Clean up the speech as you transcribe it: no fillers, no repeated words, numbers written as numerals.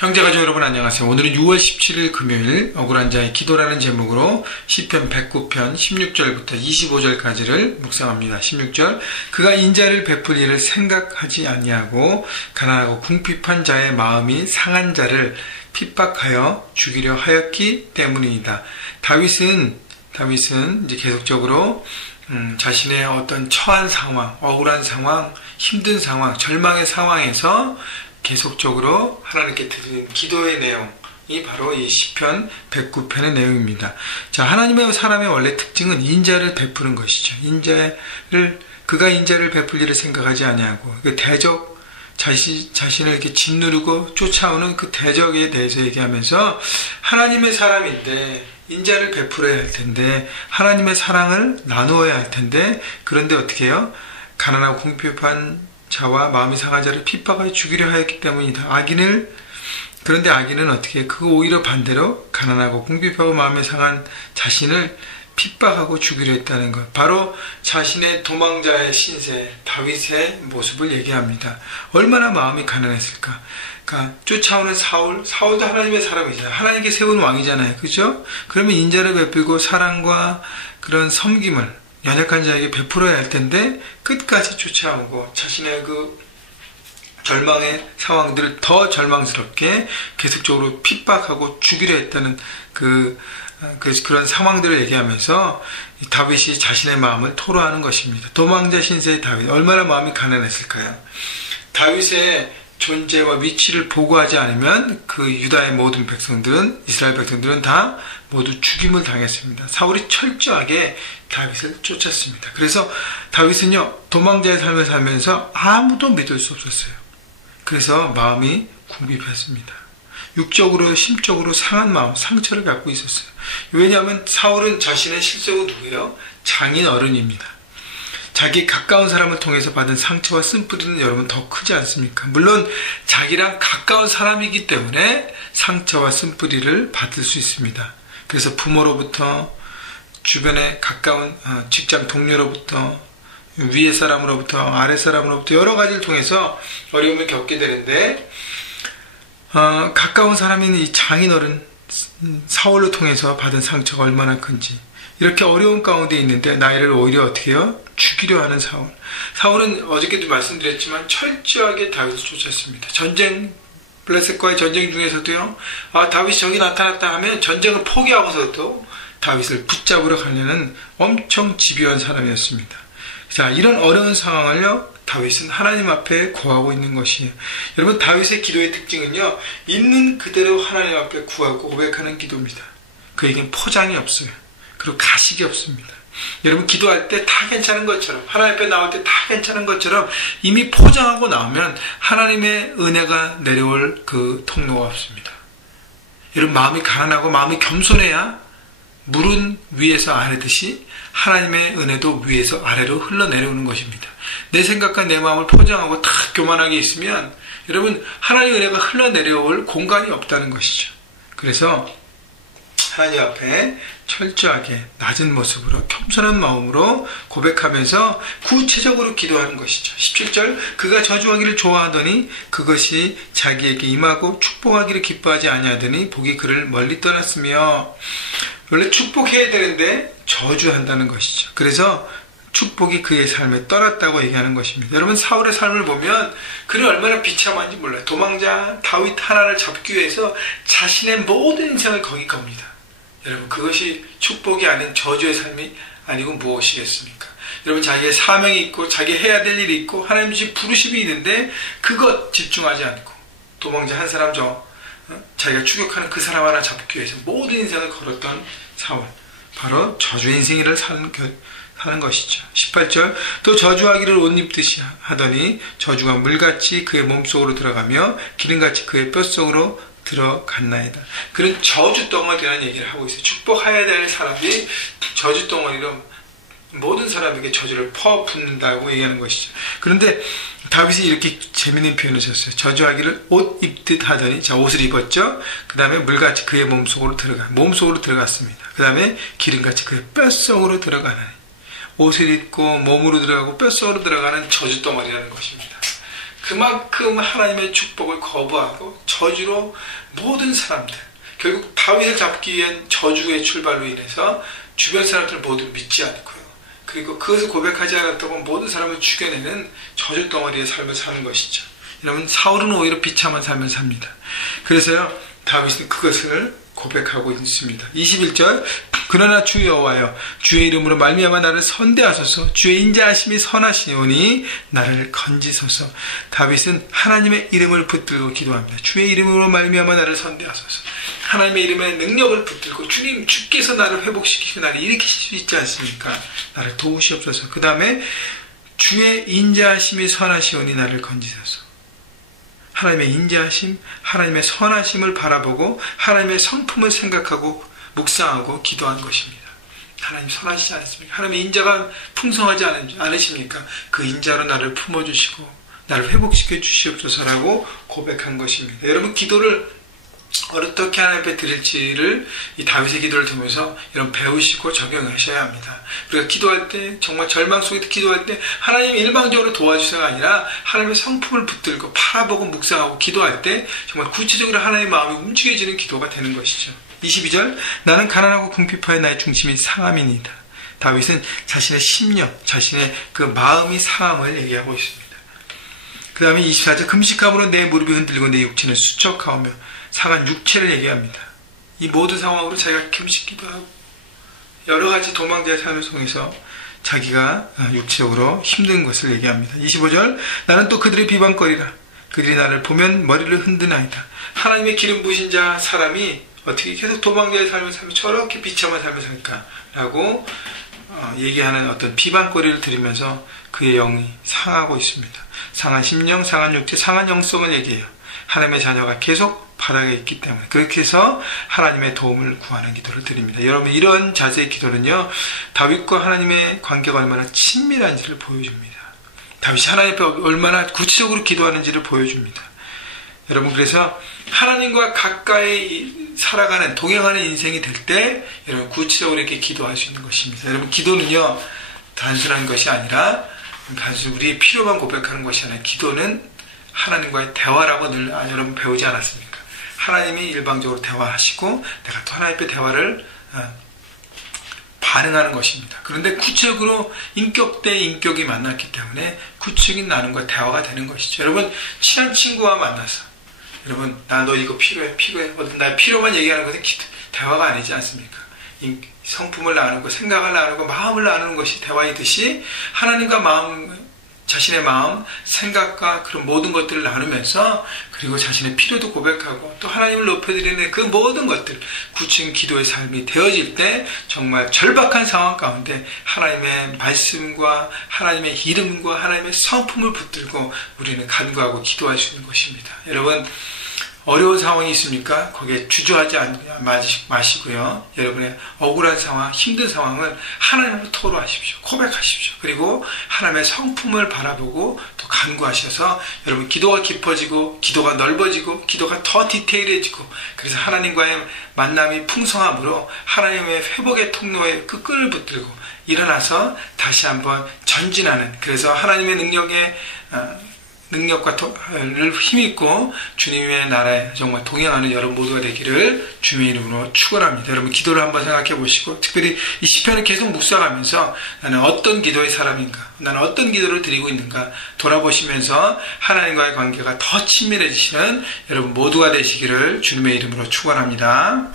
형제가족 여러분 안녕하세요. 오늘은 6월 17일 금요일 억울한 자의 기도라는 제목으로 시편 109편 16절부터 25절까지를 묵상합니다. 16절 그가 인자를 베풀 일을 생각하지 아니하고 가난하고 궁핍한 자의 마음이 상한 자를 핍박하여 죽이려 하였기 때문이다. 다윗은 이제 계속적으로 자신의 어떤 처한 상황, 억울한 상황, 힘든 상황, 절망의 상황에서 계속적으로 하나님께 드리는 기도의 내용이 바로 이 시편 109편의 내용입니다. 자, 하나님의 사람의 원래 특징은 인자를 베푸는 것이죠. 그가 인자를 베풀 일을 생각하지 아니하고 그 대적, 자신을 이렇게 짓누르고 쫓아오는 그 대적에 대해서 얘기하면서 하나님의 사람인데 인자를 베풀어야 할 텐데 하나님의 사랑을 나누어야 할 텐데 그런데 어떻게 해요? 가난하고 궁핍한 자와 마음이 상한 자를 핍박하여 죽이려 하였기 때문이다. 그런데 악인은 어떻게 해? 그거 오히려 반대로 가난하고 궁핍하고 마음이 상한 자신을 핍박하고 죽이려 했다는 것. 바로 자신의 도망자의 신세 다윗의 모습을 얘기합니다. 얼마나 마음이 가난했을까. 그러니까 쫓아오는 사울도 하나님의 사람이잖아요. 하나님께 세운 왕이잖아요. 그죠? 그러면 인자를 베풀고 사랑과 그런 섬김을 연약한 자에게 베풀어야 할 텐데 끝까지 쫓아오고 자신의 그 절망의 상황들을 더 절망스럽게 계속적으로 핍박하고 죽이려 했다는 그런 상황들을 얘기하면서 다윗이 자신의 마음을 토로하는 것입니다. 도망자 신세의 다윗 얼마나 마음이 가난했을까요? 다윗의 존재와 위치를 보고하지 않으면 그 유다의 모든 백성들은 이스라엘 백성들은 다 모두 죽임을 당했습니다. 사울이 철저하게 다윗을 쫓았습니다. 그래서 다윗은요 도망자의 삶을 살면서 아무도 믿을 수 없었어요. 그래서 마음이 궁핍했습니다. 육적으로 심적으로 상한 마음, 상처를 갖고 있었어요. 왜냐하면 사울은 자신의 실속은 누구예요? 장인 어른입니다. 자기 가까운 사람을 통해서 받은 상처와 쓴뿌리는 여러분 더 크지 않습니까? 물론 자기랑 가까운 사람이기 때문에 상처와 쓴뿌리를 받을 수 있습니다. 그래서 부모로부터 주변에 가까운 직장 동료로부터 위에 사람으로부터 아래 사람으로부터 여러 가지를 통해서 어려움을 겪게 되는데 가까운 사람인 이 장인어른 사울로 통해서 받은 상처가 얼마나 큰지 이렇게 어려운 가운데 있는데 나이를 오히려 어떻게 해요? 죽이려 하는 사울은 어저께도 말씀드렸지만 철저하게 다윗을 쫓았습니다. 블레셋과의 전쟁 중에서도요 다윗이 저기 나타났다 하면 전쟁을 포기하고서도 다윗을 붙잡으러 가려는 엄청 집요한 사람이었습니다. 자, 이런 어려운 상황을요 다윗은 하나님 앞에 고하고 있는 것이에요. 여러분 다윗의 기도의 특징은요 있는 그대로 하나님 앞에 구하고 고백하는 기도입니다. 그에겐 포장이 없어요. 그리고 가식이 없습니다. 여러분 기도할 때 다 괜찮은 것처럼 하나님 앞에 나올 때 다 괜찮은 것처럼 이미 포장하고 나오면 하나님의 은혜가 내려올 그 통로가 없습니다. 여러분 마음이 가난하고 마음이 겸손해야 물은 위에서 아래듯이 하나님의 은혜도 위에서 아래로 흘러내려오는 것입니다. 내 생각과 내 마음을 포장하고 다 교만하게 있으면 여러분 하나님의 은혜가 흘러내려올 공간이 없다는 것이죠. 그래서 하나님 앞에 철저하게 낮은 모습으로 겸손한 마음으로 고백하면서 구체적으로 기도하는 것이죠. 17절 그가 저주하기를 좋아하더니 그것이 자기에게 임하고 축복하기를 기뻐하지 아니하더니 복이 그를 멀리 떠났으며 원래 축복해야 되는데 저주한다는 것이죠. 그래서 축복이 그의 삶에 떠났다고 얘기하는 것입니다. 여러분 사울의 삶을 보면 그는 얼마나 비참한지 몰라요. 도망자 다윗 하나를 잡기 위해서 자신의 모든 인생을 거기 겁니다. 여러분 그것이 축복이 아닌 저주의 삶이 아니고 무엇이겠습니까? 여러분 자기의 사명이 있고 자기 해야 될 일이 있고 하나님 주신 부르심이 있는데 그것 집중하지 않고 도망자 한 사람 자기가 추격하는 그 사람 하나 잡기 위해서 모든 인생을 걸었던 사울 바로 저주의 인생을 사는 것이죠. 18절 또 저주하기를 옷 입듯이 하더니 저주가 물같이 그의 몸속으로 들어가며 기름같이 그의 뼛속으로 들어갔나이다. 그런 저주 덩어리라는 얘기를 하고 있어요. 축복해야 될 사람이 저주 덩어리로 모든 사람에게 저주를 퍼붓는다고 얘기하는 것이죠. 그런데 다윗이 이렇게 재미있는 표현을 썼어요. 저주하기를 옷 입듯 하더니 자 옷을 입었죠. 그 다음에 물같이 그의 몸속으로 들어갔습니다. 그 다음에 기름같이 그의 뼛속으로 들어가나니 옷을 입고 몸으로 들어가고 뼛속으로 들어가는 저주 덩어리라는 것입니다. 그만큼 하나님의 축복을 거부하고 저주로 모든 사람들, 결국 다윗을 잡기 위한 저주의 출발로 인해서 주변 사람들 모두 믿지 않고요. 그리고 그것을 고백하지 않았다고 모든 사람을 죽여내는 저주 덩어리의 삶을 사는 것이죠. 여러분, 사울은 오히려 비참한 삶을 삽니다. 그래서요, 다윗은 그것을 고백하고 있습니다. 21절, 그러나 주 여호와여, 주의 이름으로 말미암아 나를 선대하소서. 주의 인자하심이 선하시오니 나를 건지소서. 다윗은 하나님의 이름을 붙들고 기도합니다. 주의 이름으로 말미암아 나를 선대하소서. 하나님의 이름의 능력을 붙들고 주님, 주께서 나를 회복시키고 나를 일으키실 수 있지 않습니까? 나를 도우시옵소서. 그 다음에 주의 인자하심이 선하시오니 나를 건지소서. 하나님의 인자하심, 하나님의 선하심을 바라보고 하나님의 성품을 생각하고 묵상하고 기도한 것입니다. 하나님 선하시지 않습니까? 하나님의 인자가 풍성하지 않으십니까? 그 인자로 나를 품어주시고 나를 회복시켜 주시옵소서라고 고백한 것입니다. 여러분, 기도를 어떻게 하나님 앞에 드릴지를 이 다윗의 기도를 통해서 여러분 배우시고 적용하셔야 합니다. 우리가 기도할 때, 정말 절망 속에 기도할 때 하나님 일방적으로 도와주셔가 아니라 하나님의 성품을 붙들고 바라보고 묵상하고 기도할 때 정말 구체적으로 하나님의 마음이 움직여지는 기도가 되는 것이죠. 22절, 나는 가난하고 궁핍하여 나의 중심이 상함이니이다. 다윗은 자신의 심령, 자신의 그 마음이 상함을 얘기하고 있습니다. 그 다음에 24절, 금식함으로 내 무릎이 흔들리고 내 육체는 수척하오며, 상한 육체를 얘기합니다. 이 모든 상황으로 자기가 금식기도 하고 여러 가지 도망자의 삶을 통해서 자기가 육체적으로 힘든 것을 얘기합니다. 25절, 나는 또 그들의 비방거리라. 그들이 나를 보면 머리를 흔드나이다. 하나님의 기름 부으신 자 사람이 어떻게 계속 도망자의 삶을 살며 저렇게 비참한 삶을 살까? 라고 얘기하는 어떤 비방거리를 들으면서 그의 영이 상하고 있습니다. 상한 심령, 상한 육체, 상한 영성을 얘기해요. 하나님의 자녀가 계속 바닥에 있기 때문에 그렇게 해서 하나님의 도움을 구하는 기도를 드립니다. 여러분, 이런 자세의 기도는요, 다윗과 하나님의 관계가 얼마나 친밀한지를 보여줍니다. 다윗이 하나님 앞에 얼마나 구체적으로 기도하는지를 보여줍니다. 여러분, 그래서 하나님과 가까이 살아가는, 동행하는 인생이 될 때 여러분 구체적으로 이렇게 기도할 수 있는 것입니다. 여러분, 기도는요 단순한 것이 아니라 단순히 우리의 필요만 고백하는 것이 아니라 기도는 하나님과의 대화라고 늘 여러분 배우지 않았습니까? 하나님이 일방적으로 대화하시고 내가 또 하나님 앞에 대화를 반응하는 것입니다. 그런데 구체적으로 인격 대 인격이 만났기 때문에 구체적인 나눔과 대화가 되는 것이죠. 여러분, 친한 친구와 만나서 여러분, 나 너 이거 필요해. 나의 필요만 얘기하는 것은 대화가 아니지 않습니까? 성품을 나누고 생각을 나누고 마음을 나누는 것이 대화이듯이 하나님과 자신의 마음, 생각과 그런 모든 것들을 나누면서 그리고 자신의 필요도 고백하고 또 하나님을 높여드리는 그 모든 것들, 구체적인 기도의 삶이 되어질 때 정말 절박한 상황 가운데 하나님의 말씀과 하나님의 이름과 하나님의 성품을 붙들고 우리는 간구하고 기도할 수 있는 것입니다. 여러분, 어려운 상황이 있습니까? 거기에 주저하지 마시고요. 여러분의 억울한 상황, 힘든 상황을 하나님으로 토로하십시오. 고백하십시오. 그리고 하나님의 성품을 바라보고 또 간구하셔서 여러분 기도가 깊어지고 기도가 넓어지고 기도가 더 디테일해지고 그래서 하나님과의 만남이 풍성함으로 하나님의 회복의 통로에 그 끈을 붙들고 일어나서 다시 한번 전진하는, 그래서 하나님의 능력과 힘있고 주님의 나라에 정말 동행하는 여러분 모두가 되기를 주님의 이름으로 축원합니다. 여러분, 기도를 한번 생각해 보시고 특별히 이 시편을 계속 묵상하면서 나는 어떤 기도의 사람인가, 나는 어떤 기도를 드리고 있는가 돌아보시면서 하나님과의 관계가 더 친밀해지시는 여러분 모두가 되시기를 주님의 이름으로 축원합니다.